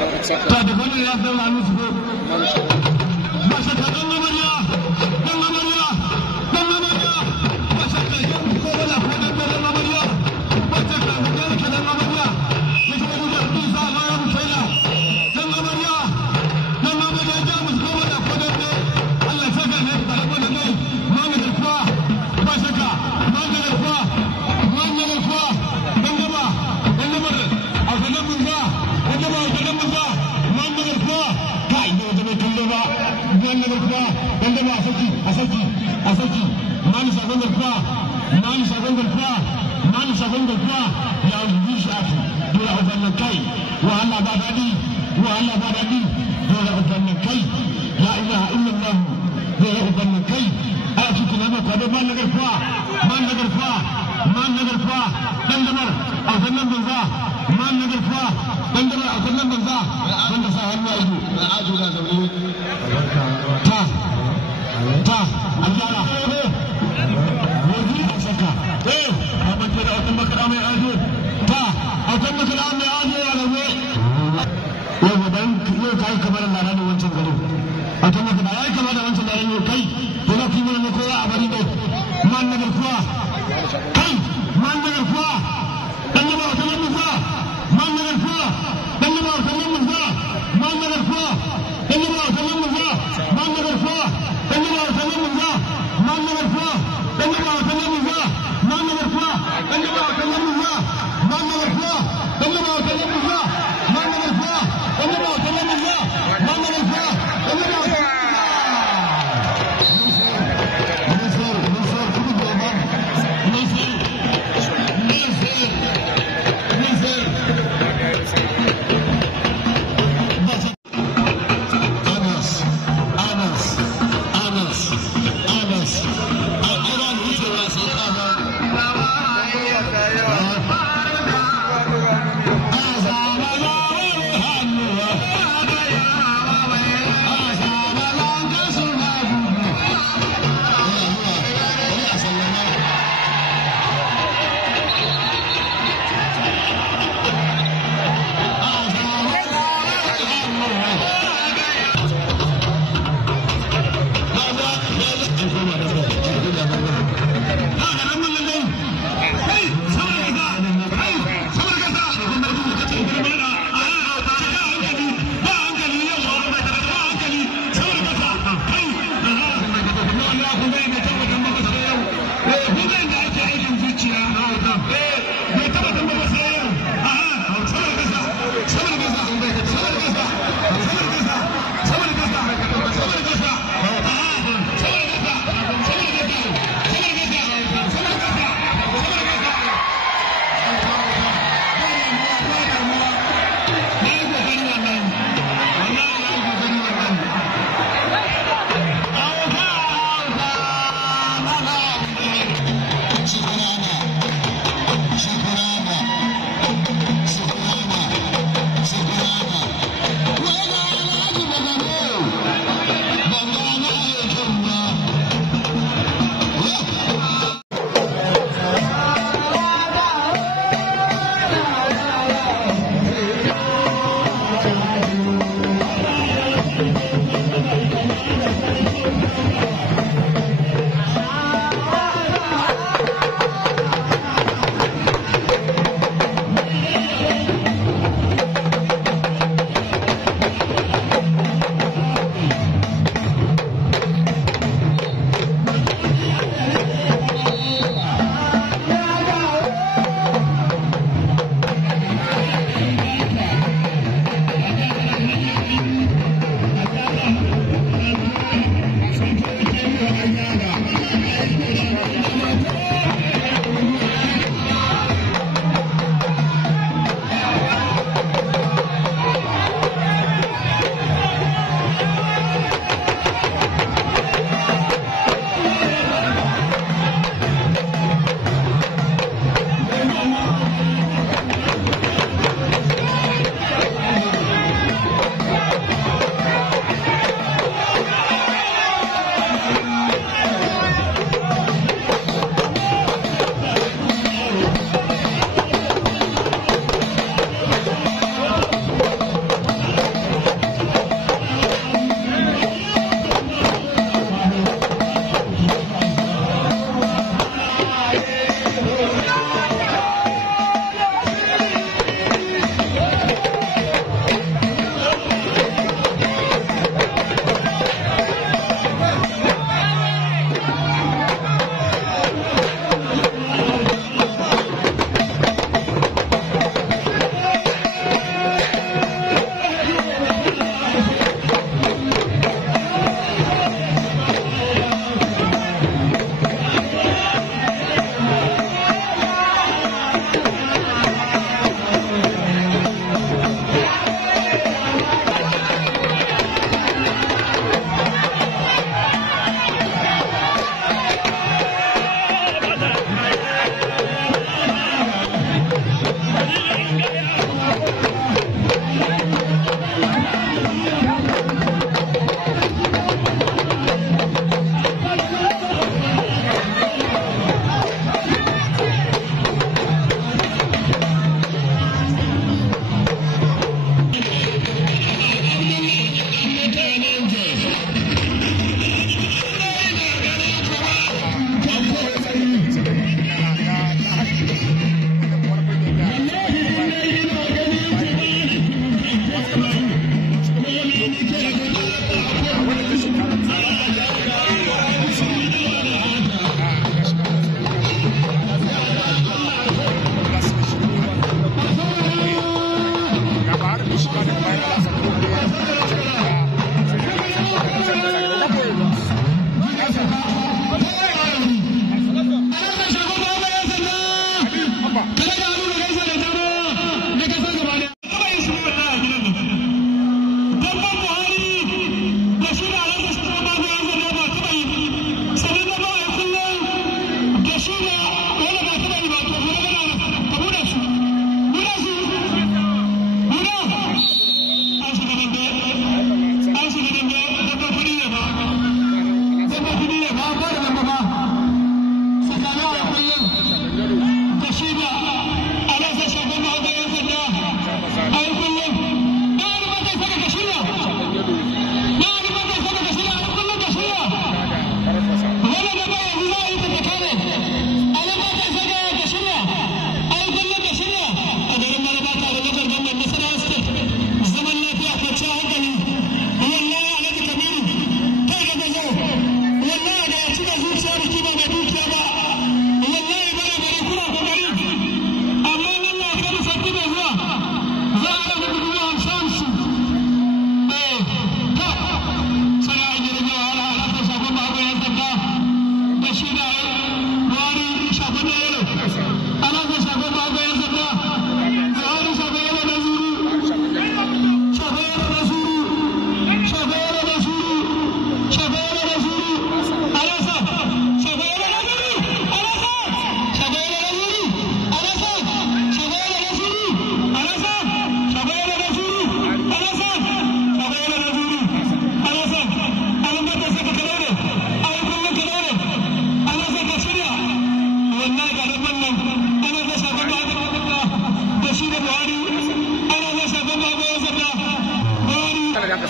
ta da wannan ya zama musu ko ba shakka dan amarya ba shakka ko wala ko dan amarya ba shakka ko dan amarya ne ko da ku sa ga mu shaida dan amarya ja mu ko wala ko dan Allah saka ne ba ko dan mama da kuwa ba shakka mama da kuwa dan gaba a sanan mun ba kai ne da mutum ba wannan garkuwa wanda ba a saki mani shagon garkuwa ya yi shafi dole a wannan kai wahala ba daɗi dole a wannan kai la ilaha illallah dole a wannan kai a cikin nan ko da man garkuwa dan da a wannan banza man garkuwa dan da a wannan banza wanda sa hannu a ido ajo da zaune ta Allah wani a saka a bace da wata makara mai ajo ta a wata makara mai ajo ya rabe yau dan yau kai kamar lara da wancan garin a wata makara yayi kamar da wancan garin yau kai to na kuma ne kowa a bari ne man na garkuwa kai man na garkuwa dan ba wata nan ba man na garkuwa dan ba wata nan ba man na garkuwa dan ba wata nan ba man na garkuwa dan ba wata nan ba man na garkuwa dan ba wata nan ba man na garkuwa dan ba wata nan ba man na garkuwa dan ba wata nan ba man na garkuwa dan ba wata nan ba man na garkuwa dan ba wata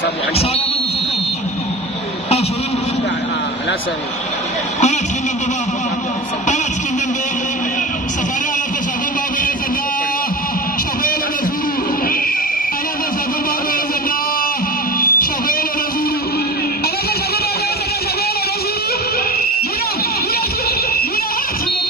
samu an alasan ana cikin dambe ba ana cikin dambe tsakanin alaƙa shagon babu ya sanda shagon yana da zuru alaƙa shagon babu ya sanda shagon yana da zuru alaƙa shagon babu ya sanda shagon yana da zuru yuna ana cikin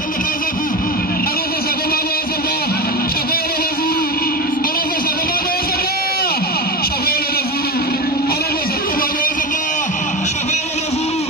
dambe ta zafi alaƙa shagon babu ya sanda shagon yana da zuru alaƙa shagon babu ya sanda shagon yana da zuru alaƙa shagon babu ya sanda shagon yana da zuru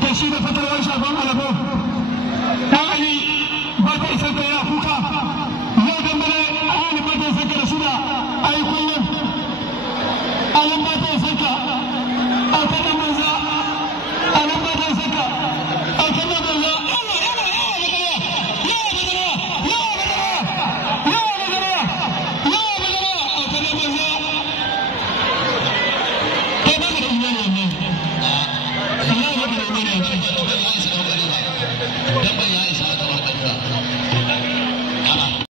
da shi da fatarwar shafan alabo ɗan ali ba ta isar ka ya kuka yau da mare ali ba ta isar ka da shida ai kullum alin ba ta isar ka alkanin manza alin ba ta isar ka alkanin manza Thank you.